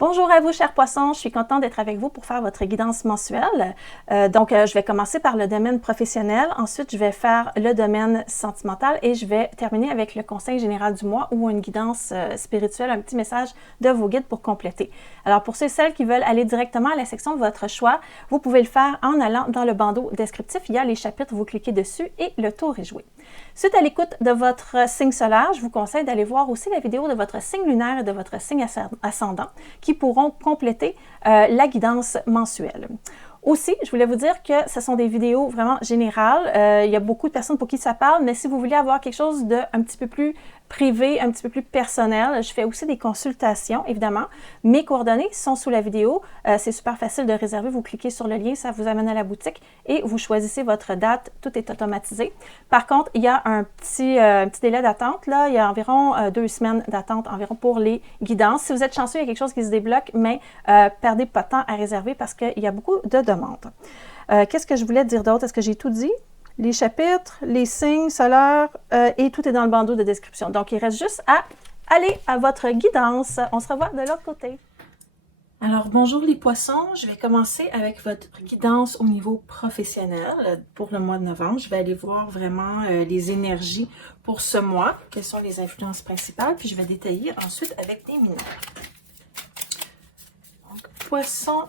Bonjour à vous, chers poissons. Je suis contente d'être avec vous pour faire votre guidance mensuelle. Je vais commencer par le domaine professionnel. Ensuite, je vais faire le domaine sentimental et je vais terminer avec le conseil général du mois ou une guidance spirituelle, un petit message de vos guides pour compléter. Alors, pour ceux et celles qui veulent aller directement à la section de votre choix, vous pouvez le faire en allant dans le bandeau descriptif. Il y a les chapitres, vous cliquez dessus et le tour est joué. Suite à l'écoute de votre signe solaire, je vous conseille d'aller voir aussi la vidéo de votre signe lunaire et de votre signe ascendant qui pourront compléter la guidance mensuelle. Aussi, je voulais vous dire que ce sont des vidéos vraiment générales. Il y a beaucoup de personnes pour qui ça parle, mais si vous voulez avoir quelque chose de un petit peu plus privé, un petit peu plus personnel, je fais aussi des consultations, évidemment. Mes coordonnées sont sous la vidéo. C'est super facile de réserver. Vous cliquez sur le lien, ça vous amène à la boutique et vous choisissez votre date. Tout est automatisé. Par contre, il y a un petit délai d'attente. Là, il y a environ 2 semaines d'attente environ pour les guidances. Si vous êtes chanceux, il y a quelque chose qui se débloque, mais perdez pas de temps à réserver parce qu'il y a beaucoup de demandes. Qu'est-ce que je voulais dire d'autre? Est-ce que j'ai tout dit? Les chapitres, les signes solaires et tout est dans le bandeau de description. Donc, il reste juste à aller à votre guidance. On se revoit de l'autre côté. Alors, bonjour les poissons. Je vais commencer avec votre guidance au niveau professionnel pour le mois de novembre. Je vais aller voir vraiment les énergies pour ce mois. Quelles sont les influences principales? Puis, je vais détailler ensuite avec des mineurs. Donc, poisson,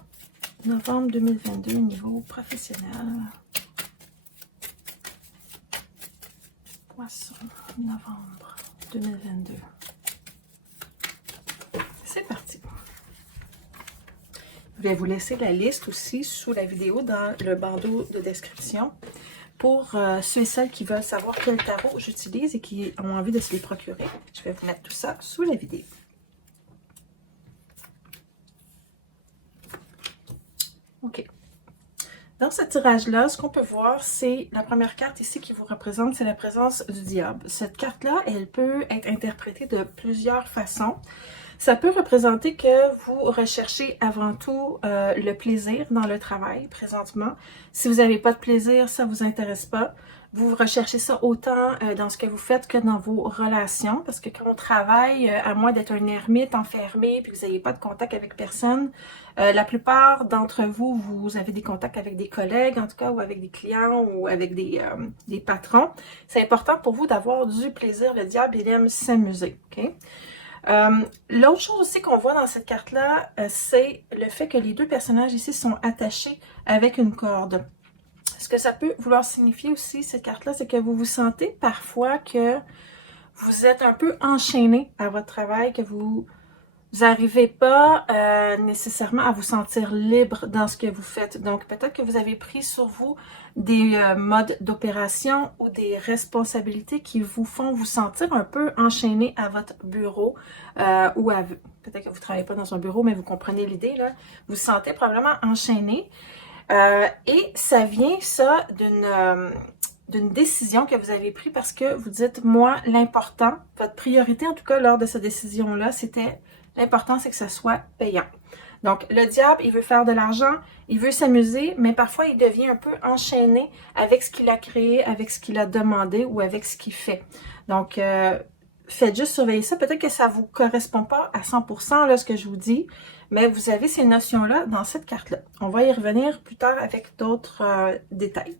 novembre 2022, niveau professionnel. Poisson, novembre 2022. C'est parti. Je vais vous laisser la liste aussi sous la vidéo dans le bandeau de description pour ceux et celles qui veulent savoir quel tarot j'utilise et qui ont envie de se les procurer. Je vais vous mettre tout ça sous la vidéo. OK. Dans ce tirage-là, ce qu'on peut voir, c'est la première carte ici qui vous représente, c'est la présence du diable. Cette carte-là, elle peut être interprétée de plusieurs façons. Ça peut représenter que vous recherchez avant tout le plaisir dans le travail présentement. Si vous n'avez pas de plaisir, ça ne vous intéresse pas. Vous recherchez ça autant dans ce que vous faites que dans vos relations, parce que quand on travaille, à moins d'être un ermite enfermé, puis que vous n'avez pas de contact avec personne, la plupart d'entre vous, vous avez des contacts avec des collègues, en tout cas, ou avec des clients, ou avec des patrons. C'est important pour vous d'avoir du plaisir. Le diable, il aime s'amuser, ok? L'autre chose aussi qu'on voit dans cette carte-là, c'est le fait que les deux personnages ici sont attachés avec une corde. Ce que ça peut vouloir signifier aussi, cette carte-là, c'est que vous vous sentez parfois que vous êtes un peu enchaîné à votre travail, que vous n'arrivez pas nécessairement à vous sentir libre dans ce que vous faites. Donc, peut-être que vous avez pris sur vous des modes d'opération ou des responsabilités qui vous font vous sentir un peu enchaîné à votre bureau ou à... Peut-être que vous ne travaillez pas dans un bureau, mais vous comprenez l'idée, là. Vous vous sentez probablement enchaîné. Et ça vient, ça, d'une décision que vous avez prise parce que vous dites, moi, l'important, votre priorité, en tout cas, lors de cette décision-là, c'était, l'important, c'est que ça soit payant. Donc, le diable, il veut faire de l'argent, il veut s'amuser, mais parfois, il devient un peu enchaîné avec ce qu'il a créé, avec ce qu'il a demandé ou avec ce qu'il fait. Donc, faites juste surveiller ça. Peut-être que ça ne vous correspond pas à 100% là, ce que je vous dis, mais vous avez ces notions-là dans cette carte-là. On va y revenir plus tard avec d'autres détails.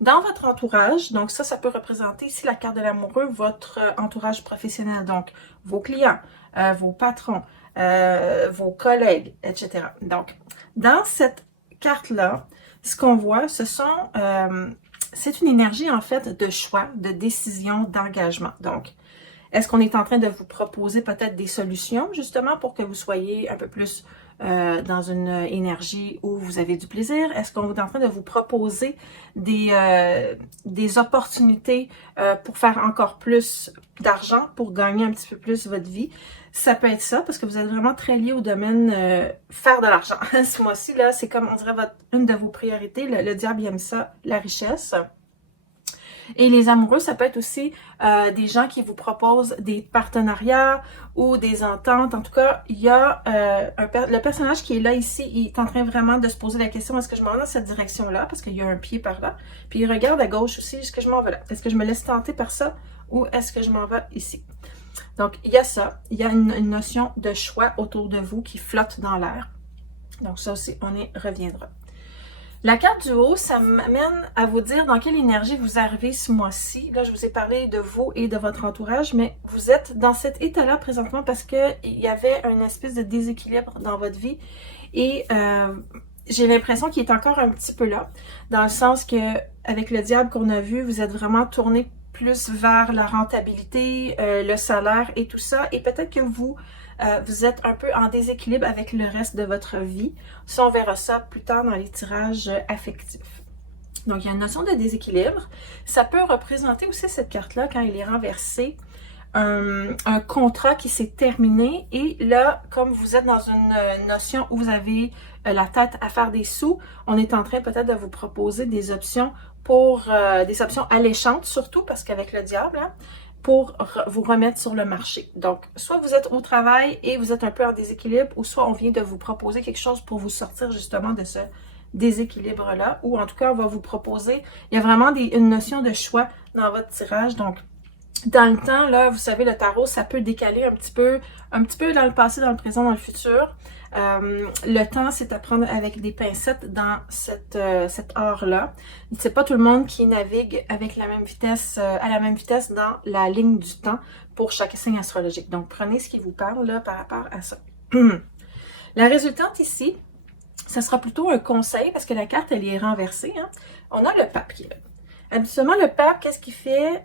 Dans votre entourage, donc ça peut représenter ici la carte de l'amoureux, votre entourage professionnel, donc vos clients, vos patrons, vos collègues, etc. Donc, dans cette carte-là, ce qu'on voit, c'est une énergie en fait de choix, de décision, d'engagement. Donc, est-ce qu'on est en train de vous proposer peut-être des solutions justement pour que vous soyez un peu plus dans une énergie où vous avez du plaisir? Est-ce qu'on est en train de vous proposer des opportunités pour faire encore plus d'argent, pour gagner un petit peu plus votre vie? Ça peut être ça, parce que vous êtes vraiment très lié au domaine faire de l'argent. Ce mois-ci, là, c'est comme, on dirait, une de vos priorités. Le diable, il aime ça, la richesse. Et les amoureux, ça peut être aussi des gens qui vous proposent des partenariats ou des ententes. En tout cas, il y a le personnage qui est là ici, il est en train vraiment de se poser la question, est-ce que je m'en vais dans cette direction-là? Parce qu'il y a un pied par là. Puis il regarde à gauche aussi, est-ce que je m'en vais là? Est-ce que je me laisse tenter par ça ou est-ce que je m'en vais ici? Donc, il y a ça. Il y a une notion de choix autour de vous qui flotte dans l'air. Donc, ça aussi, on y reviendra. La carte du haut, ça m'amène à vous dire dans quelle énergie vous arrivez ce mois-ci. Là, je vous ai parlé de vous et de votre entourage, mais vous êtes dans cet état-là présentement parce qu'il y avait une espèce de déséquilibre dans votre vie. Et j'ai l'impression qu'il est encore un petit peu là, dans le sens que avec le diable qu'on a vu, vous êtes vraiment tourné plus vers la rentabilité, le salaire et tout ça. Et peut-être que vous êtes un peu en déséquilibre avec le reste de votre vie. Ça, on verra ça plus tard dans les tirages affectifs. Donc, il y a une notion de déséquilibre. Ça peut représenter aussi cette carte-là, quand il est renversé, un contrat qui s'est terminé. Et là, comme vous êtes dans une notion où vous avez la tête à faire des sous, on est en train peut-être de vous proposer des options pour des options alléchantes, surtout parce qu'avec le diable, hein, pour vous remettre sur le marché. Donc, soit vous êtes au travail et vous êtes un peu en déséquilibre, ou soit on vient de vous proposer quelque chose pour vous sortir justement de ce déséquilibre-là, ou en tout cas, on va vous proposer, il y a vraiment une notion de choix dans votre tirage. Donc, dans le temps, là, vous savez, le tarot, ça peut décaler un petit peu dans le passé, dans le présent, dans le futur. Le temps, c'est à prendre avec des pincettes dans cet art-là. C'est pas tout le monde qui navigue avec la même vitesse, à la même vitesse dans la ligne du temps pour chaque signe astrologique. Donc, prenez ce qui vous parle là par rapport à ça. La résultante ici, ça sera plutôt un conseil parce que la carte, elle est renversée. Hein. On a le pape qui est là. Habituellement, le pape, qu'est-ce qu'il fait?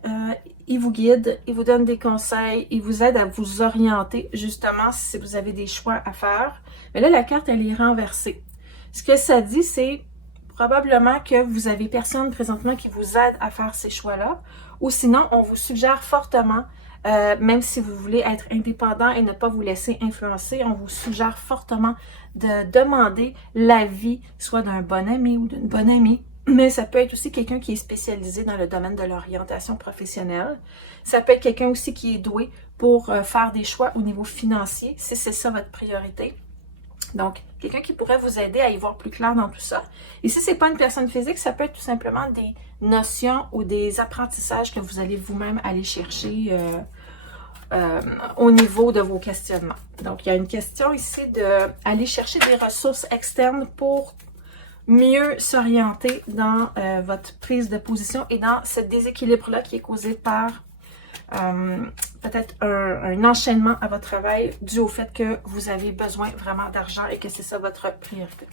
Il vous guide, il vous donne des conseils, il vous aide à vous orienter, justement, si vous avez des choix à faire. Mais là, la carte, elle est renversée. Ce que ça dit, c'est probablement que vous avez personne présentement qui vous aide à faire ces choix-là. Ou sinon, on vous suggère fortement, même si vous voulez être indépendant et ne pas vous laisser influencer, on vous suggère fortement de demander l'avis, soit d'un bon ami ou d'une bonne amie. Mais ça peut être aussi quelqu'un qui est spécialisé dans le domaine de l'orientation professionnelle. Ça peut être quelqu'un aussi qui est doué pour faire des choix au niveau financier, si c'est ça votre priorité. Donc, quelqu'un qui pourrait vous aider à y voir plus clair dans tout ça. Et si c'est pas une personne physique, ça peut être tout simplement des notions ou des apprentissages que vous allez vous-même aller chercher au niveau de vos questionnements. Donc, il y a une question ici d'aller chercher des ressources externes pour mieux s'orienter dans votre prise de position et dans ce déséquilibre-là qui est causé par peut-être un enchaînement à votre travail dû au fait que vous avez besoin vraiment d'argent et que c'est ça votre priorité.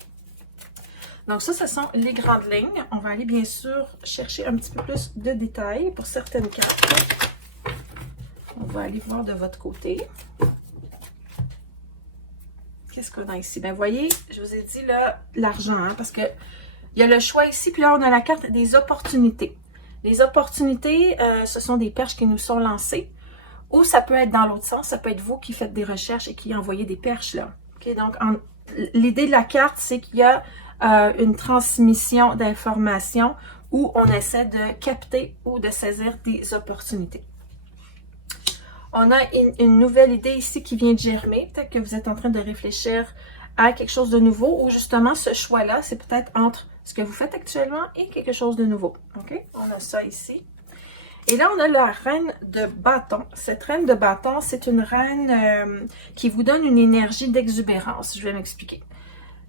Donc ça, ce sont les grandes lignes. On va aller bien sûr chercher un petit peu plus de détails pour certaines cartes. On va aller voir de votre côté. Qu'est-ce qu'on a ici? Ben, voyez, je vous ai dit là, l'argent, hein, parce que il y a le choix ici, puis là, on a la carte des opportunités. Les opportunités, ce sont des perches qui nous sont lancées, ou ça peut être dans l'autre sens, ça peut être vous qui faites des recherches et qui envoyez des perches là. Okay? Donc, l'idée de la carte, c'est qu'il y a une transmission d'informations où on essaie de capter ou de saisir des opportunités. On a une nouvelle idée ici qui vient de germer. Peut-être que vous êtes en train de réfléchir à quelque chose de nouveau ou justement ce choix-là, c'est peut-être entre ce que vous faites actuellement et quelque chose de nouveau. OK? On a ça ici. Et là, on a la reine de bâton. Cette reine de bâton, c'est une reine qui vous donne une énergie d'exubérance. Je vais m'expliquer.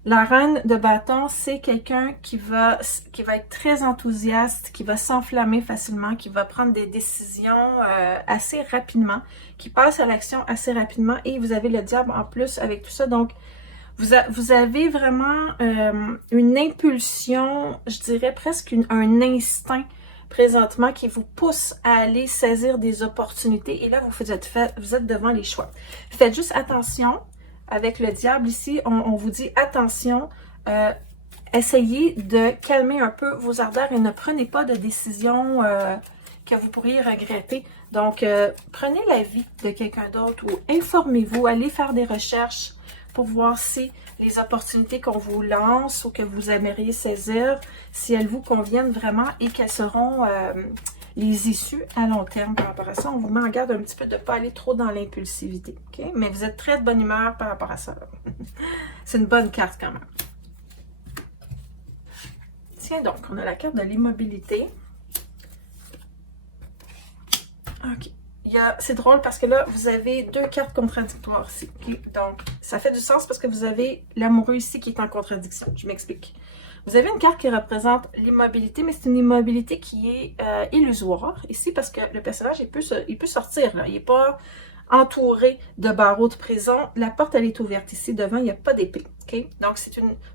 La reine de bâton, c'est quelqu'un qui va être très enthousiaste, qui va s'enflammer facilement, qui va prendre des décisions assez rapidement, qui passe à l'action assez rapidement. Et vous avez le diable en plus avec tout ça. Donc, vous avez vraiment une impulsion, je dirais presque un instinct présentement qui vous pousse à aller saisir des opportunités. Et là, vous êtes devant les choix. Faites juste attention. Avec le diable ici, on vous dit attention, essayez de calmer un peu vos ardeurs et ne prenez pas de décisions que vous pourriez regretter. Donc, prenez l'avis de quelqu'un d'autre ou informez-vous, allez faire des recherches pour voir si les opportunités qu'on vous lance ou que vous aimeriez saisir, si elles vous conviennent vraiment et quelles seront les issues à long terme par rapport à ça. On vous met en garde un petit peu de ne pas aller trop dans l'impulsivité. Okay? Mais vous êtes très de bonne humeur par rapport à ça. C'est une bonne carte quand même. Tiens donc, on a la carte de l'immobilité. OK. c'est drôle parce que là, vous avez deux cartes contradictoires ici. Okay? Donc, ça fait du sens parce que vous avez l'amoureux ici qui est en contradiction. Je m'explique. Vous avez une carte qui représente l'immobilité, mais c'est une immobilité qui est illusoire ici parce que le personnage, il peut sortir. Là. Il n'est pas entouré de barreaux de prison. La porte, elle est ouverte ici. Devant, il n'y a pas d'épée. Okay? Donc,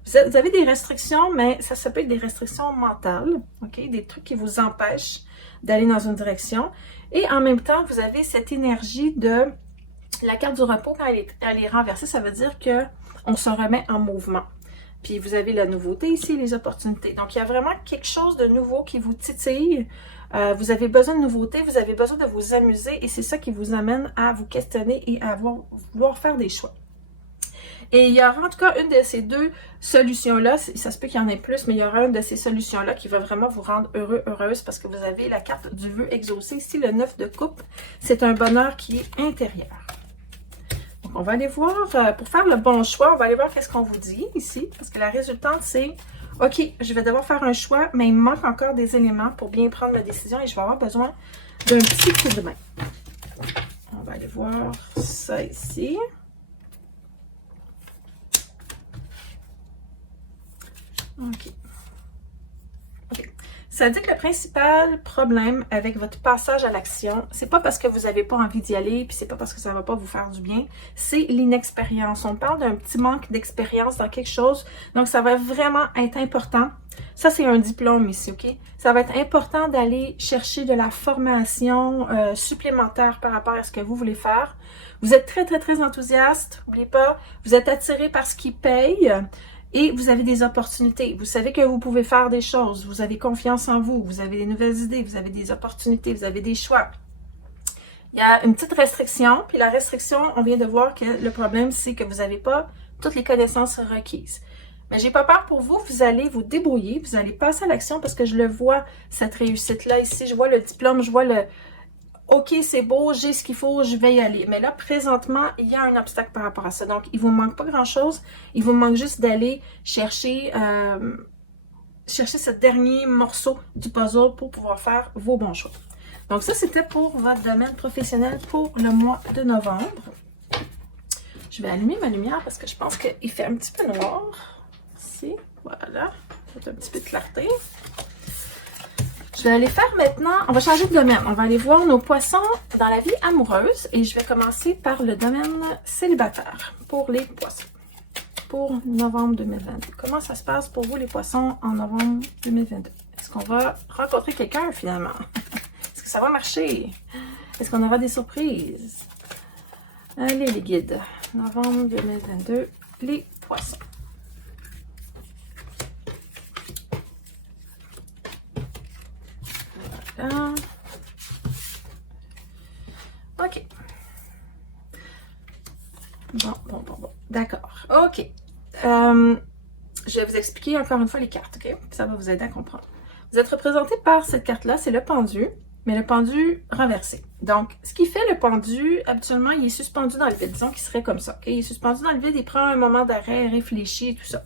vous avez des restrictions, mais ça peut être des restrictions mentales. Okay? Des trucs qui vous empêchent d'aller dans une direction. Et en même temps, vous avez cette énergie de la carte du repos, quand elle est renversée, ça veut dire qu'on se remet en mouvement. Puis vous avez la nouveauté ici, les opportunités. Donc, il y a vraiment quelque chose de nouveau qui vous titille. Vous avez besoin de nouveautés, vous avez besoin de vous amuser et c'est ça qui vous amène à vous questionner et à vouloir faire des choix. Et il y aura en tout cas une de ces deux solutions-là, ça se peut qu'il y en ait plus, mais il y aura une de ces solutions-là qui va vraiment vous rendre heureux, heureuse, parce que vous avez la carte du vœu exaucé. Ici, le 9 de coupe, c'est un bonheur qui est intérieur. Donc, on va aller voir, pour faire le bon choix, on va aller voir qu'est-ce qu'on vous dit ici, parce que la résultante, c'est « Ok, je vais devoir faire un choix, mais il me manque encore des éléments pour bien prendre ma décision et je vais avoir besoin d'un petit coup de main. » On va aller voir ça ici. OK. Ça dit que le principal problème avec votre passage à l'action, c'est pas parce que vous n'avez pas envie d'y aller, puis c'est pas parce que ça va pas vous faire du bien, c'est l'inexpérience. On parle d'un petit manque d'expérience dans quelque chose, donc ça va vraiment être important. Ça, c'est un diplôme ici, OK? Ça va être important d'aller chercher de la formation supplémentaire par rapport à ce que vous voulez faire. Vous êtes très, très, très enthousiaste, n'oubliez pas, vous êtes attiré par ce qui paye. Et vous avez des opportunités. Vous savez que vous pouvez faire des choses. Vous avez confiance en vous. Vous avez des nouvelles idées. Vous avez des opportunités. Vous avez des choix. Il y a une petite restriction. Puis la restriction, on vient de voir que le problème, c'est que vous n'avez pas toutes les connaissances requises. Mais j'ai pas peur pour vous. Vous allez vous débrouiller. Vous allez passer à l'action parce que je le vois, cette réussite-là ici. Je vois le diplôme. Je vois le... OK, c'est beau, j'ai ce qu'il faut, je vais y aller. Mais là, présentement, il y a un obstacle par rapport à ça. Donc, il ne vous manque pas grand-chose. Il vous manque juste d'aller chercher ce dernier morceau du puzzle pour pouvoir faire vos bons choix. Donc, ça, c'était pour votre domaine professionnel pour le mois de novembre. Je vais allumer ma lumière parce que je pense qu'il fait un petit peu noir. Ici, voilà. Peut-être un petit peu de clarté. Je vais aller faire maintenant, on va changer de domaine. On va aller voir nos poissons dans la vie amoureuse. Et je vais commencer par le domaine célibataire pour les poissons. Pour novembre 2022. Comment ça se passe pour vous les poissons en novembre 2022? Est-ce qu'on va rencontrer quelqu'un finalement? Est-ce que ça va marcher? Est-ce qu'on aura des surprises? Allez les guides. Novembre 2022, les poissons. Voilà. OK. Bon. D'accord. OK. Je vais vous expliquer encore une fois les cartes, OK? Ça va vous aider à comprendre. Vous êtes représenté par cette carte-là, c'est le pendu, mais le pendu renversé. Donc, ce qui fait le pendu, habituellement, il est suspendu dans le vide. Disons qu'il serait comme ça, OK? Il est suspendu dans le vide, il prend un moment d'arrêt, réfléchit et tout ça.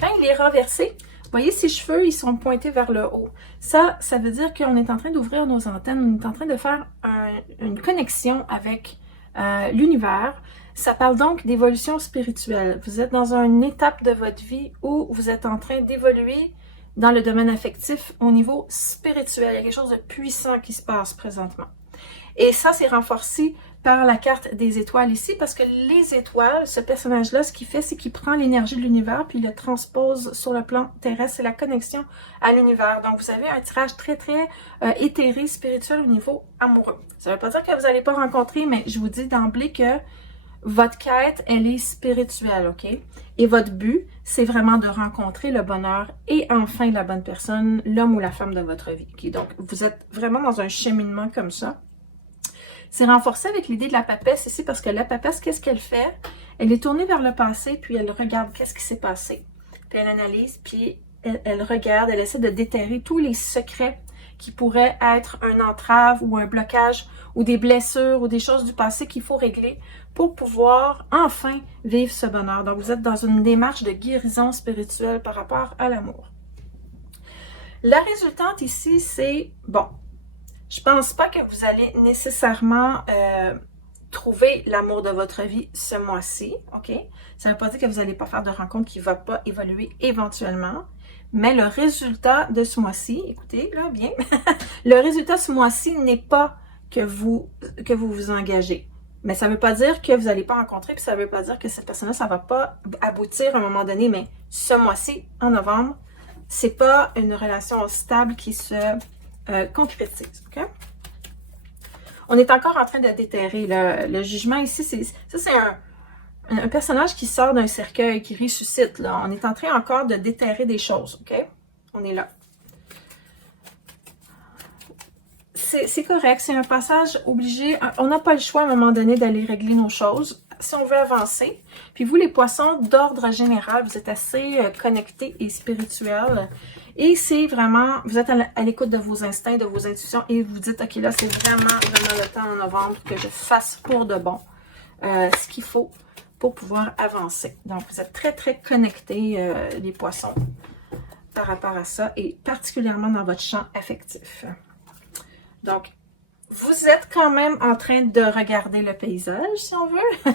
Quand il est renversé, vous voyez, ses cheveux, ils sont pointés vers le haut. Ça veut dire qu'on est en train d'ouvrir nos antennes, on est en train de faire une connexion avec l'univers. Ça parle donc d'évolution spirituelle. Vous êtes dans une étape de votre vie où vous êtes en train d'évoluer dans le domaine affectif au niveau spirituel. Il y a quelque chose de puissant qui se passe présentement. Et ça, c'est renforcé par la carte des étoiles ici, parce que les étoiles, ce personnage-là, ce qu'il fait, c'est qu'il prend l'énergie de l'univers puis il le transpose sur le plan terrestre. C'est la connexion à l'univers. Donc, vous avez un tirage très, très éthéré, spirituel au niveau amoureux. Ça ne veut pas dire que vous n'allez pas rencontrer, mais je vous dis d'emblée que votre quête, elle est spirituelle, OK? Et votre but, c'est vraiment de rencontrer le bonheur et enfin la bonne personne, l'homme ou la femme de votre vie. Okay? Donc, vous êtes vraiment dans un cheminement comme ça. C'est renforcé avec l'idée de la papesse ici parce que la papesse, qu'est-ce qu'elle fait? Elle est tournée vers le passé, puis elle regarde qu'est-ce qui s'est passé. Puis elle analyse, puis elle regarde, elle essaie de déterrer tous les secrets qui pourraient être un entrave ou un blocage ou des blessures ou des choses du passé qu'il faut régler pour pouvoir enfin vivre ce bonheur. Donc, vous êtes dans une démarche de guérison spirituelle par rapport à l'amour. La résultante ici, c'est, bon, Je pense pas que vous allez nécessairement trouver l'amour de votre vie ce mois-ci, OK? Ça ne veut pas dire que vous n'allez pas faire de rencontre qui ne va pas évoluer éventuellement, mais le résultat de ce mois-ci, écoutez, là, bien, le résultat de ce mois-ci n'est pas que vous vous engagez. Mais ça ne veut pas dire que vous n'allez pas rencontrer, puis ça ne veut pas dire que cette personne-là, ça ne va pas aboutir à un moment donné, mais ce mois-ci, en novembre, c'est pas une relation stable qui se concrétise, OK? On est encore en train de déterrer. Le jugement ici, c'est un personnage qui sort d'un cercueil, qui ressuscite. Là. On est en train encore de déterrer des choses, OK? On est là. C'est correct, c'est un passage obligé. On n'a pas le choix à un moment donné d'aller régler nos choses si on veut avancer. Puis vous, les poissons, d'ordre général, vous êtes assez connectés et spirituels. Et c'est vraiment, vous êtes à l'écoute de vos instincts, de vos intuitions, et vous dites, OK, là, c'est vraiment le temps en novembre que je fasse pour de bon ce qu'il faut pour pouvoir avancer. Donc, vous êtes très, très connectés, les poissons, par rapport à ça, et particulièrement dans votre champ affectif. Donc, vous êtes quand même en train de regarder le paysage, si on veut.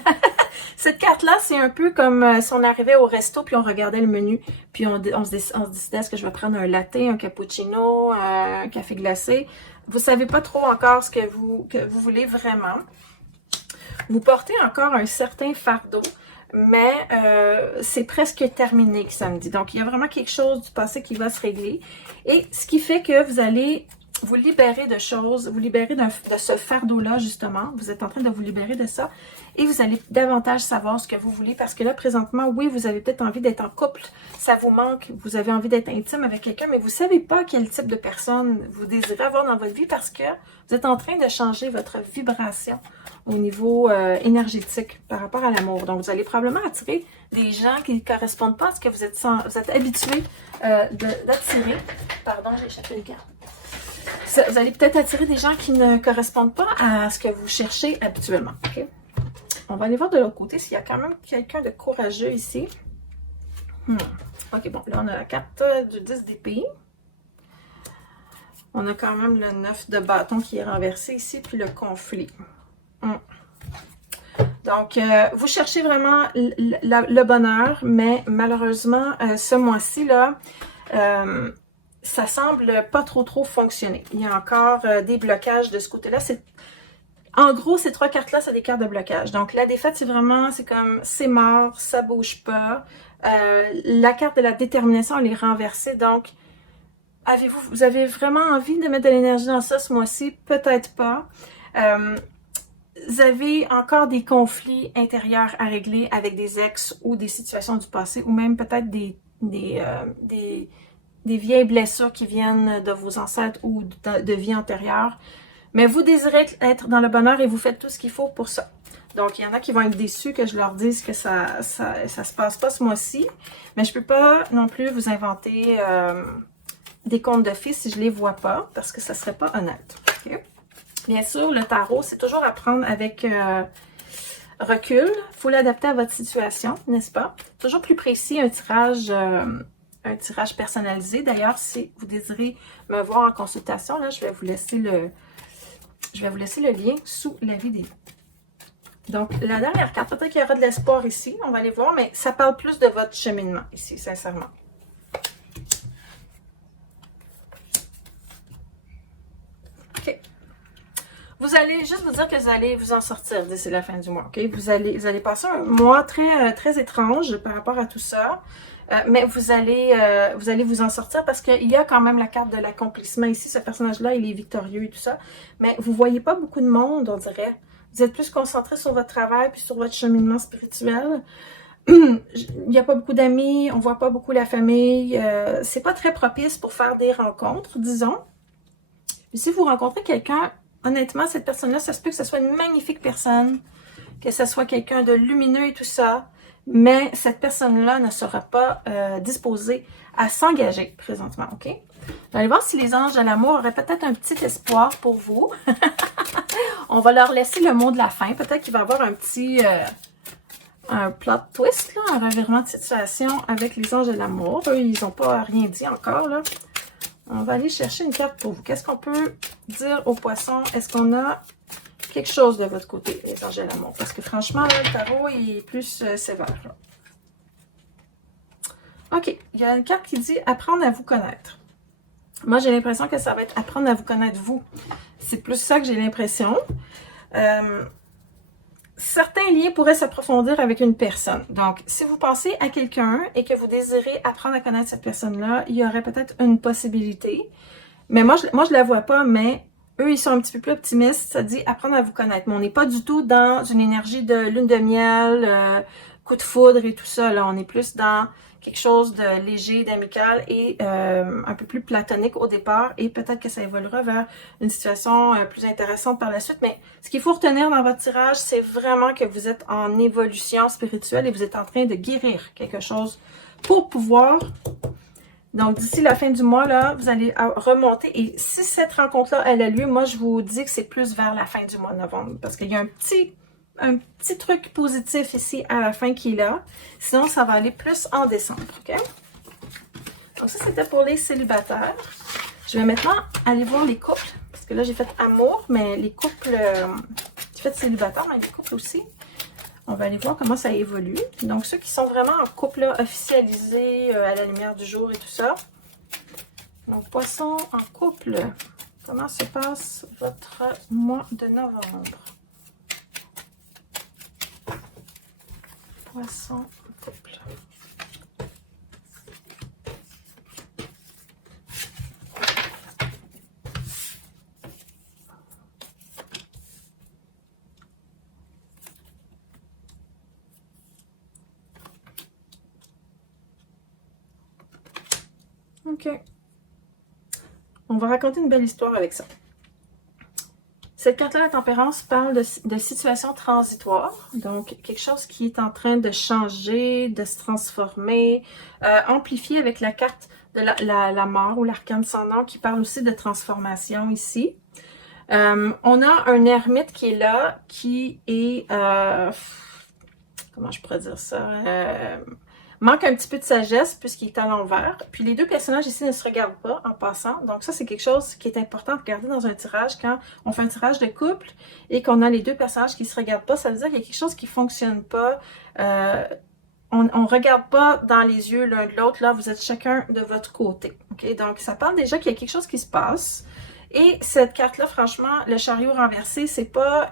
Cette carte-là, c'est un peu comme si on arrivait au resto, puis on regardait le menu, puis on se décidait, est-ce que je vais prendre un latte, un cappuccino, un café glacé. Vous savez pas trop encore ce que vous voulez vraiment. Vous portez encore un certain fardeau, mais c'est presque terminé que ça me dit. Donc, il y a vraiment quelque chose du passé qui va se régler. Et ce qui fait que vous allez vous libérer de choses, vous libérer de ce fardeau-là, justement. Vous êtes en train de vous libérer de ça. Et vous allez davantage savoir ce que vous voulez. Parce que là, présentement, oui, vous avez peut-être envie d'être en couple. Ça vous manque. Vous avez envie d'être intime avec quelqu'un. Mais vous ne savez pas quel type de personne vous désirez avoir dans votre vie. Parce que vous êtes en train de changer votre vibration au niveau énergétique par rapport à l'amour. Donc, vous allez probablement attirer des gens qui ne correspondent pas à ce que vous êtes habitué d'attirer. Pardon, j'ai échappé une carte. Vous allez peut-être attirer des gens qui ne correspondent pas à ce que vous cherchez habituellement. Okay? On va aller voir de l'autre côté s'il y a quand même quelqu'un de courageux ici. Ok, bon, là on a la carte du 10 d'épée. On a quand même le 9 de bâton qui est renversé ici, puis le conflit. Donc, vous cherchez vraiment le bonheur, mais malheureusement, ce mois-ci, là, ça semble pas trop fonctionner. Il y a encore des blocages de ce côté-là. En gros, ces trois cartes-là, c'est des cartes de blocage. Donc, la défaite, c'est comme, c'est mort, ça bouge pas. La carte de la détermination, elle est renversée. Donc, vous avez vraiment envie de mettre de l'énergie dans ça ce mois-ci? Peut-être pas. Vous avez encore des conflits intérieurs à régler avec des ex ou des situations du passé ou même peut-être des vieilles blessures qui viennent de vos ancêtres ou de vie antérieure. Mais vous désirez être dans le bonheur et vous faites tout ce qu'il faut pour ça. Donc, il y en a qui vont être déçus que je leur dise que ça se passe pas ce mois-ci. Mais je peux pas non plus vous inventer des contes de fées si je les vois pas, parce que ça serait pas honnête. Okay? Bien sûr, le tarot, c'est toujours à prendre avec recul. Il faut l'adapter à votre situation, n'est-ce pas? Toujours plus précis, un tirage personnalisé. D'ailleurs, si vous désirez me voir en consultation, là, je vais vous laisser le lien sous la vidéo. Donc, la dernière carte, peut-être qu'il y aura de l'espoir ici. On va aller voir, mais ça parle plus de votre cheminement ici, sincèrement. OK. Vous allez juste vous dire que vous allez vous en sortir d'ici la fin du mois. OK? Vous allez passer un mois très étrange par rapport à tout ça. Mais vous allez vous en sortir parce qu'il y a quand même la carte de l'accomplissement ici. Ce personnage-là, il est victorieux et tout ça. Mais vous voyez pas beaucoup de monde, on dirait. Vous êtes plus concentré sur votre travail puis sur votre cheminement spirituel. Il n'y a pas beaucoup d'amis, on voit pas beaucoup la famille. C'est pas très propice pour faire des rencontres, disons. Puis si vous rencontrez quelqu'un, honnêtement, cette personne-là, ça se peut que ce soit une magnifique personne, que ce soit quelqu'un de lumineux et tout ça. Mais cette personne-là ne sera pas disposée à s'engager présentement, OK? Je vais aller voir si les anges de l'amour auraient peut-être un petit espoir pour vous. On va leur laisser le mot de la fin. Peut-être qu'il va y avoir un petit un plot twist, là, un revirement de situation avec les anges de l'amour. Eux, ils n'ont pas rien dit encore, là. On va aller chercher une carte pour vous. Qu'est-ce qu'on peut dire aux poissons? Est-ce qu'on a quelque chose de votre côté, les anges de l'amour? Parce que franchement, là, le tarot est plus sévère. Là. OK. Il y a une carte qui dit « Apprendre à vous connaître ». Moi, j'ai l'impression que ça va être « Apprendre à vous connaître vous ». C'est plus ça que j'ai l'impression. Certains liens pourraient s'approfondir avec une personne. Donc, si vous pensez à quelqu'un et que vous désirez apprendre à connaître cette personne-là, il y aurait peut-être une possibilité. Mais moi, je la vois pas, mais eux, ils sont un petit peu plus optimistes. Ça dit apprendre à vous connaître. Mais on n'est pas du tout dans une énergie de lune de miel, coup de foudre et tout ça. Là, on est plus dans quelque chose de léger, d'amical et un peu plus platonique au départ. Et peut-être que ça évoluera vers une situation plus intéressante par la suite. Mais ce qu'il faut retenir dans votre tirage, c'est vraiment que vous êtes en évolution spirituelle et vous êtes en train de guérir quelque chose pour pouvoir... Donc, d'ici la fin du mois, là, vous allez remonter. Et si cette rencontre-là, elle a lieu, moi, je vous dis que c'est plus vers la fin du mois de novembre. Parce qu'il y a un petit truc positif ici à la fin qui est là. Sinon, ça va aller plus en décembre, OK? Donc, ça, c'était pour les célibataires. Je vais maintenant aller voir les couples. Parce que là, j'ai fait amour, mais les couples... j'ai fait célibataire, mais les couples aussi. On va aller voir comment ça évolue. Donc, ceux qui sont vraiment en couple là, officialisé à la lumière du jour et tout ça. Donc, poisson en couple. Comment se passe votre mois de novembre? Poisson en couple. OK. On va raconter une belle histoire avec ça. Cette carte-là, la tempérance, parle de situation transitoire. Donc, quelque chose qui est en train de changer, de se transformer. Amplifié avec la carte de la mort ou l'arcane sans nom qui parle aussi de transformation ici. On a un ermite qui est là, qui est... comment je pourrais dire ça? Manque un petit peu de sagesse puisqu'il est à l'envers. Puis les deux personnages ici ne se regardent pas en passant. Donc ça, c'est quelque chose qui est important de regarder dans un tirage quand on fait un tirage de couple et qu'on a les deux personnages qui ne se regardent pas. Ça veut dire qu'il y a quelque chose qui ne fonctionne pas. On ne regarde pas dans les yeux l'un de l'autre. Là, vous êtes chacun de votre côté. Okay? Donc ça parle déjà qu'il y a quelque chose qui se passe. Et cette carte-là, franchement, le chariot renversé, c'est pas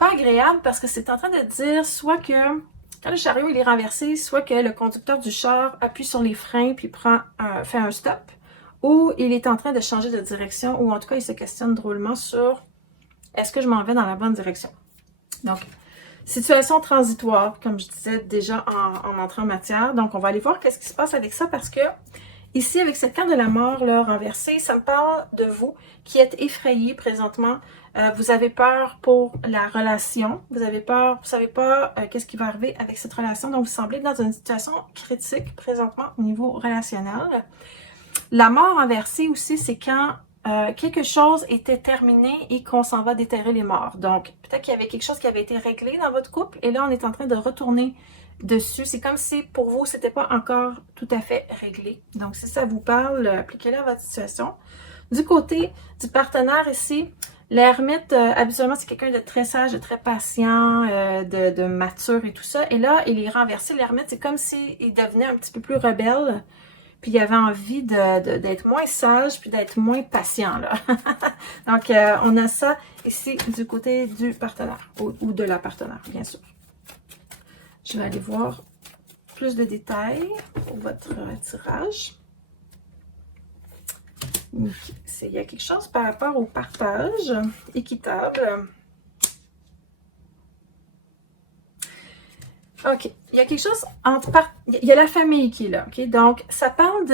agréable parce que c'est en train de dire soit que quand le chariot il est renversé, soit que le conducteur du char appuie sur les freins puis fait un stop, ou il est en train de changer de direction, ou en tout cas il se questionne drôlement sur est-ce que je m'en vais dans la bonne direction. Donc, situation transitoire, comme je disais déjà en entrant en matière. Donc, on va aller voir qu'est-ce qui se passe avec ça parce que ici, avec cette carte de la mort là, renversée, ça me parle de vous qui êtes effrayé présentement. Vous avez peur pour la relation. Vous avez peur, vous ne savez pas qu'est-ce qui va arriver avec cette relation. Donc, vous semblez dans une situation critique présentement au niveau relationnel. La mort renversée aussi, c'est quand quelque chose était terminé et qu'on s'en va déterrer les morts. Donc, peut-être qu'il y avait quelque chose qui avait été réglé dans votre couple et là, on est en train de retourner dessus. C'est comme si pour vous, c'était pas encore tout à fait réglé. Donc, si ça vous parle, appliquez-le à votre situation. Du côté du partenaire ici, l'ermite, habituellement, c'est quelqu'un de très sage, de très patient, de mature et tout ça. Et là, il est renversé. L'ermite, c'est comme s'il devenait un petit peu plus rebelle. Puis il avait envie d'être moins sage, puis d'être moins patient, là. Donc, on a ça ici du côté du partenaire, ou de la partenaire, bien sûr. Je vais aller voir plus de détails pour votre tirage. Il y a quelque chose par rapport au partage équitable. OK. Il y a quelque chose il y a la famille qui est là. OK? Donc, ça parle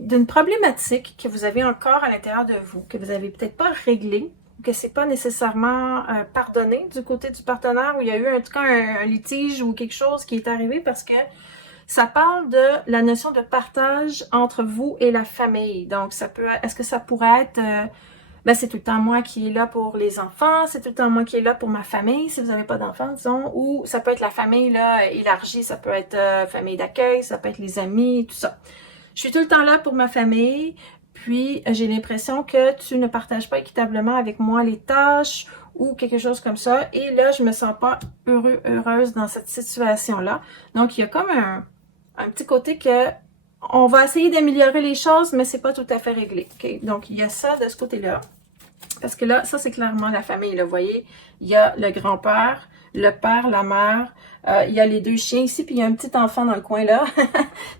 d'une problématique que vous avez encore à l'intérieur de vous, que vous n'avez peut-être pas réglée, que c'est pas nécessairement pardonné du côté du partenaire, où il y a eu en tout cas un litige ou quelque chose qui est arrivé parce que ça parle de la notion de partage entre vous et la famille. Donc, est-ce que ça pourrait être... c'est tout le temps moi qui est là pour les enfants, c'est tout le temps moi qui est là pour ma famille, si vous n'avez pas d'enfants, disons, ou ça peut être la famille là élargie, ça peut être famille d'accueil, ça peut être les amis, tout ça. Je suis tout le temps là pour ma famille, puis j'ai l'impression que tu ne partages pas équitablement avec moi les tâches ou quelque chose comme ça. Et là, je me sens pas heureuse dans cette situation-là. Donc, il y a comme un petit côté que on va essayer d'améliorer les choses, mais c'est pas tout à fait réglé. Okay? Donc, il y a ça de ce côté-là. Parce que là, ça, c'est clairement la famille. Là, vous voyez, il y a le grand-père, le père, la mère, il y a les deux chiens ici, puis il y a un petit enfant dans le coin là.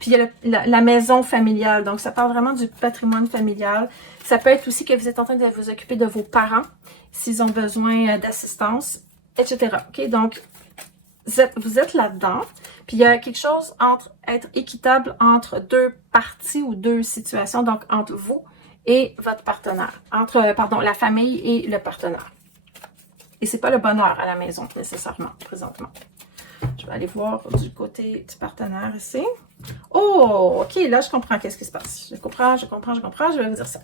Puis il y a la maison familiale. Donc, ça parle vraiment du patrimoine familial. Ça peut être aussi que vous êtes en train de vous occuper de vos parents, s'ils ont besoin d'assistance, etc. OK? Donc, vous êtes là-dedans. Puis il y a quelque chose entre être équitable entre deux parties ou deux situations, donc entre vous et votre partenaire, entre, pardon, la famille et le partenaire. Et c'est pas le bonheur à la maison, nécessairement, présentement. Je vais aller voir du côté du partenaire ici. Oh, OK, là, je comprends qu'est-ce qui se passe. Je comprends, je vais vous dire ça.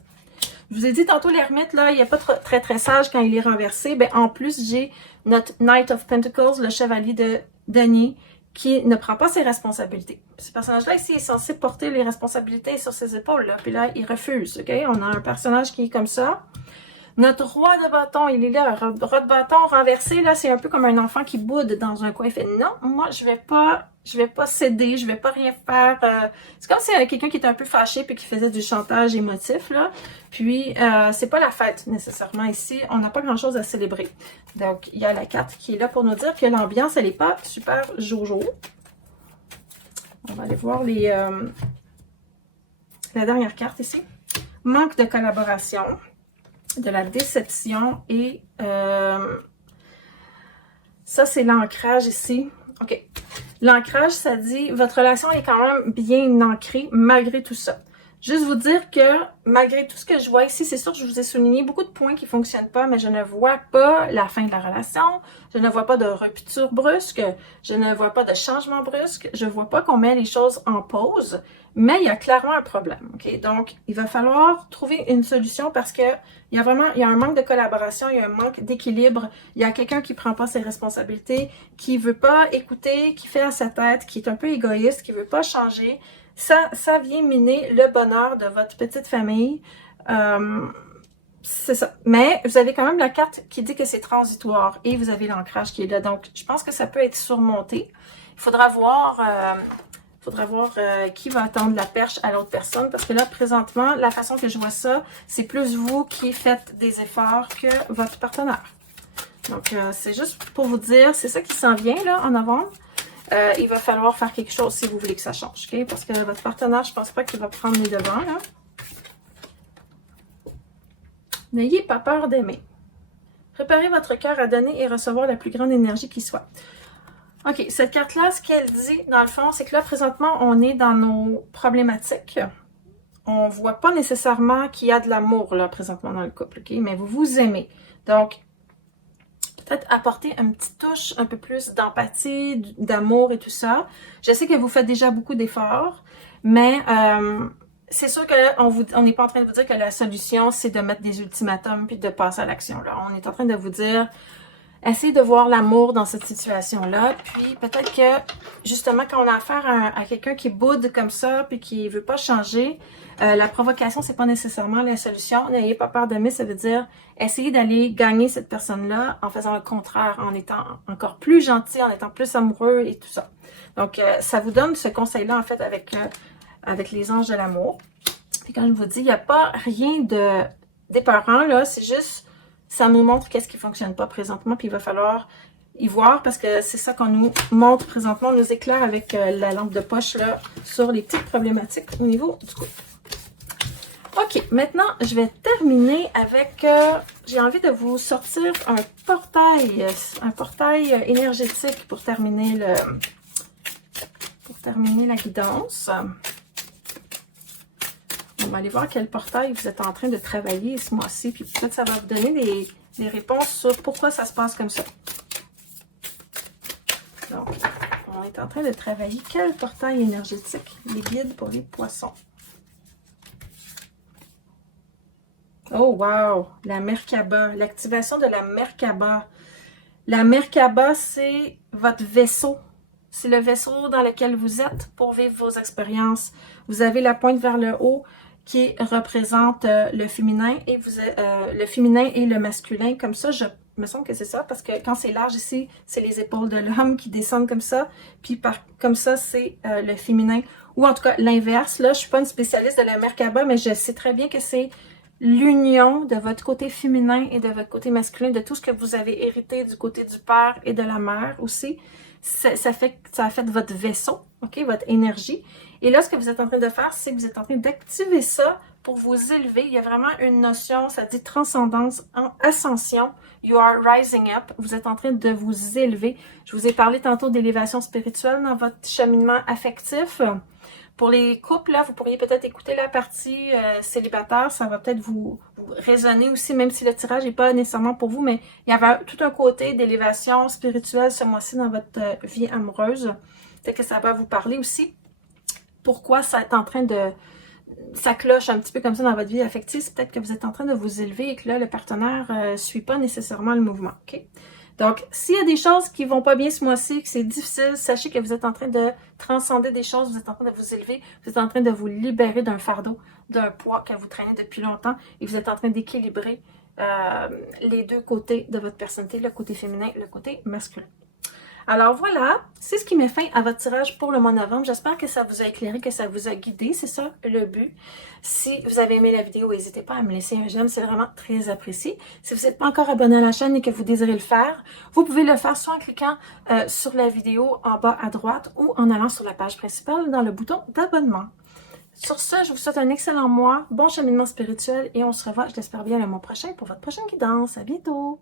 Je vous ai dit tantôt, l'ermite, là, il n'est pas très sage quand il est renversé. Ben, en plus, j'ai notre Knight of Pentacles, le chevalier de denier, qui ne prend pas ses responsabilités. Ce personnage-là, ici, est censé porter les responsabilités sur ses épaules, là. Puis là, il refuse, OK? On a un personnage qui est comme ça. Notre roi de bâton, il est là, roi de bâton renversé, là, c'est un peu comme un enfant qui boude dans un coin. Il fait, non, moi, je vais pas céder, je vais pas rien faire. C'est comme si quelqu'un qui était un peu fâché puis qui faisait du chantage émotif, là. Puis, c'est pas la fête, nécessairement, ici. On n'a pas grand-chose à célébrer. Donc, il y a la carte qui est là pour nous dire que l'ambiance, elle est pas super jojo. On va aller voir la dernière carte ici. Manque de collaboration, de la déception et ça, c'est l'ancrage ici. OK. L'ancrage, ça dit, votre relation est quand même bien ancrée malgré tout ça. Juste vous dire que malgré tout ce que je vois ici, c'est sûr que je vous ai souligné beaucoup de points qui ne fonctionnent pas, mais je ne vois pas la fin de la relation, je ne vois pas de rupture brusque, je ne vois pas de changement brusque, je ne vois pas qu'on met les choses en pause, mais il y a clairement un problème. OK? Donc, il va falloir trouver une solution parce que il y a un manque de collaboration, il y a un manque d'équilibre, il y a quelqu'un qui ne prend pas ses responsabilités, qui ne veut pas écouter, qui fait à sa tête, qui est un peu égoïste, qui ne veut pas changer. Ça vient miner le bonheur de votre petite famille. C'est ça. Mais vous avez quand même la carte qui dit que c'est transitoire et vous avez l'ancrage qui est là. Donc, je pense que ça peut être surmonté. Il faudra voir, qui va attendre la perche à l'autre personne. Parce que là, présentement, la façon que je vois ça, c'est plus vous qui faites des efforts que votre partenaire. Donc, c'est juste pour vous dire, c'est ça qui s'en vient là en novembre. Il va falloir faire quelque chose si vous voulez que ça change, OK? Parce que votre partenaire, je pense pas qu'il va prendre les devants, là. N'ayez pas peur d'aimer. Préparez votre cœur à donner et recevoir la plus grande énergie qui soit. OK, cette carte-là, ce qu'elle dit, dans le fond, c'est que là, présentement, on est dans nos problématiques. On voit pas nécessairement qu'il y a de l'amour, là, présentement, dans le couple, OK? Mais vous vous aimez. Donc, peut-être apporter une petite touche un peu plus d'empathie, d'amour et tout ça. Je sais que vous faites déjà beaucoup d'efforts, mais c'est sûr qu'on n'est pas en train de vous dire que la solution, c'est de mettre des ultimatums puis de passer à l'action. Là, on est en train de vous dire, essayez de voir l'amour dans cette situation-là, puis peut-être que, justement, quand on a affaire à quelqu'un qui boude comme ça puis qui veut pas changer, la provocation, c'est pas nécessairement la solution. N'ayez pas peur d'aimer, ça veut dire essayez d'aller gagner cette personne-là en faisant le contraire, en étant encore plus gentil, en étant plus amoureux et tout ça. Donc, ça vous donne ce conseil-là, en fait, avec les anges de l'amour. Puis quand je vous dis, il n'y a pas rien d'épeurant, là, c'est juste, ça nous montre qu'est-ce qui fonctionne pas présentement, puis il va falloir y voir, parce que c'est ça qu'on nous montre présentement, on nous éclaire avec la lampe de poche, là, sur les petites problématiques au niveau du couple. OK, maintenant, je vais terminer avec, j'ai envie de vous sortir un portail énergétique pour terminer la guidance. On va aller voir quel portail vous êtes en train de travailler ce mois-ci, puis peut-être ça va vous donner des réponses sur pourquoi ça se passe comme ça. Donc, on est en train de travailler quel portail énergétique, les guides pour les poissons. Oh, wow! La Merkaba, l'activation de la Merkaba. La Merkaba, c'est votre vaisseau c'est le vaisseau dans lequel vous êtes pour vivre vos expériences. Vous avez la pointe vers le haut qui représente le féminin et le féminin et le masculin. Comme ça, je me semble que c'est ça, parce que quand c'est large ici, c'est les épaules de l'homme qui descendent comme ça. Puis comme ça, c'est le féminin. Ou en tout cas, l'inverse. Là, je suis pas une spécialiste de la Merkaba, mais je sais très bien que c'est l'union de votre côté féminin et de votre côté masculin, de tout ce que vous avez hérité du côté du père et de la mère aussi. Ça a fait votre vaisseau, ok, votre énergie. Et là, ce que vous êtes en train de faire, c'est que vous êtes en train d'activer ça pour vous élever. Il y a vraiment une notion, ça dit transcendance, ascension. You are rising up. Vous êtes en train de vous élever. Je vous ai parlé tantôt d'élévation spirituelle dans votre cheminement affectif. Pour les couples, là, vous pourriez peut-être écouter la partie célibataire. Ça va peut-être vous résonner aussi, même si le tirage n'est pas nécessairement pour vous, mais il y avait tout un côté d'élévation spirituelle ce mois-ci dans votre vie amoureuse. Peut-être que ça va vous parler aussi. Pourquoi ça est en train de... ça cloche un petit peu comme ça dans votre vie affective. C'est peut-être que vous êtes en train de vous élever et que là, le partenaire ne suit pas nécessairement le mouvement. OK? Donc, s'il y a des choses qui vont pas bien ce mois-ci, que c'est difficile, sachez que vous êtes en train de transcender des choses, vous êtes en train de vous élever, vous êtes en train de vous libérer d'un fardeau, d'un poids que vous traînez depuis longtemps et vous êtes en train d'équilibrer les deux côtés de votre personnalité, le côté féminin et le côté masculin. Alors voilà, c'est ce qui met fin à votre tirage pour le mois de novembre. J'espère que ça vous a éclairé, que ça vous a guidé. C'est ça le but. Si vous avez aimé la vidéo, n'hésitez pas à me laisser un j'aime. C'est vraiment très apprécié. Si vous n'êtes pas encore abonné à la chaîne et que vous désirez le faire, vous pouvez le faire soit en cliquant sur la vidéo en bas à droite ou en allant sur la page principale dans le bouton d'abonnement. Sur ce, je vous souhaite un excellent mois, bon cheminement spirituel et on se revoit, je l'espère bien, le mois prochain pour votre prochaine guidance. À bientôt!